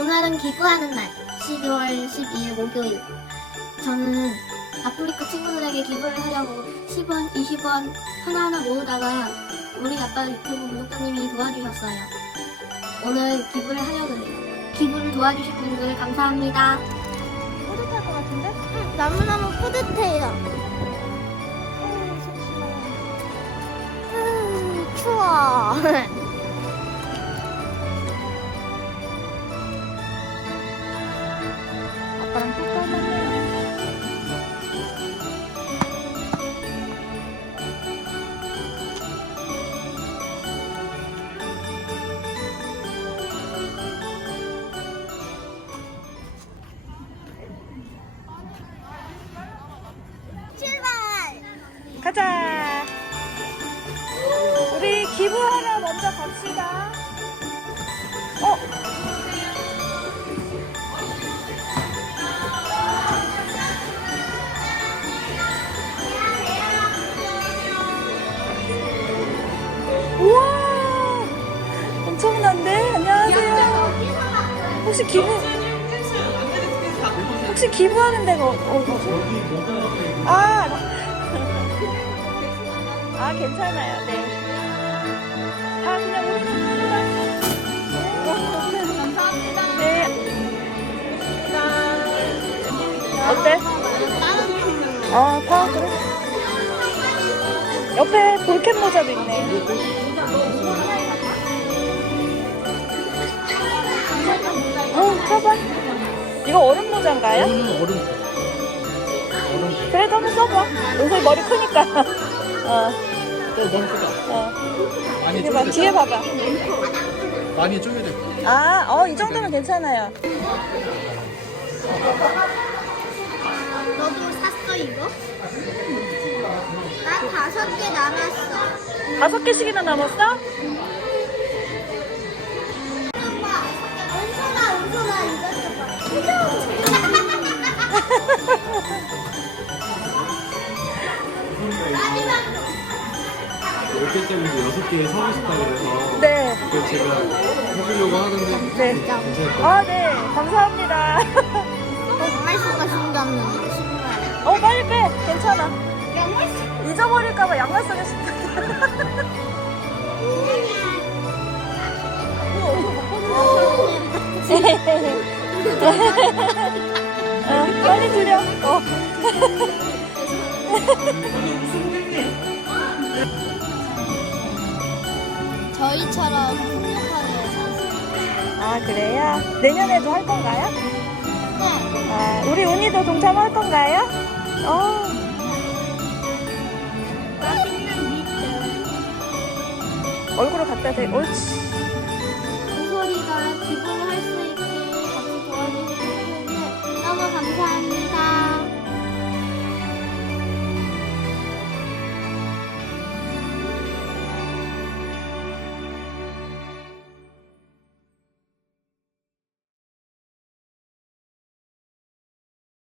오늘은 기부하는 날 12월 12일 목요일 저는 아프리카 친구들에게 기부를 하려고 10원, 20원 하나하나 모으다가 우리 아빠 유튜브 구독자님이 도와주셨어요. 오늘 기부를 하려고 해요. 기부를 도와주실 분들 감사합니다. 뿌듯할 것 같은데? 응, 너무너무 뿌듯해요. 음, 추워. 가자. 우리 기부하러 먼저 갑시다. 어? 엄청난데? 안녕하세요. 혹시 기부, 혹시 기부하는 데가 어- 어디지? 아, 아, 괜찮아요. 네. 다 그냥 우리는 감사합니다. 네. 어때? 아, 다 그래. 옆에 볼캡 모자도 있네. 써봐. 이거 얼음 모자인가요? 얼음 얼음 그래도 한번 써봐. 요새 머리 크니까. 어, 또 너무 크다 어. 많이 봐, 뒤에 봐봐. 많이 쪼개져 아, 어, 이 정도면 괜찮아요. 너도 샀어 이거? 나 다섯 개 남았어. 다섯 개씩이나 남았어? 10개 때문에 6개에 사고 싶다 그래서 네. 그 제가 해보려고 하는데 네. 아, 네. 감사합니다. 양말수가 신기없는 신발. 어, 빨리 빼. 괜찮아. 양말수. 잊어버릴까봐 양말 속에 신발. 우와, 빨리 줄여. 어. 저희처럼 풍족하게. 아, 그래요? 내년에도 할 건가요? 네. 아, 우리 은희도 동참할 건가요? 어. 맛있는 밑에 얼굴을 갖다 대, 옳지. 은솔이가 기부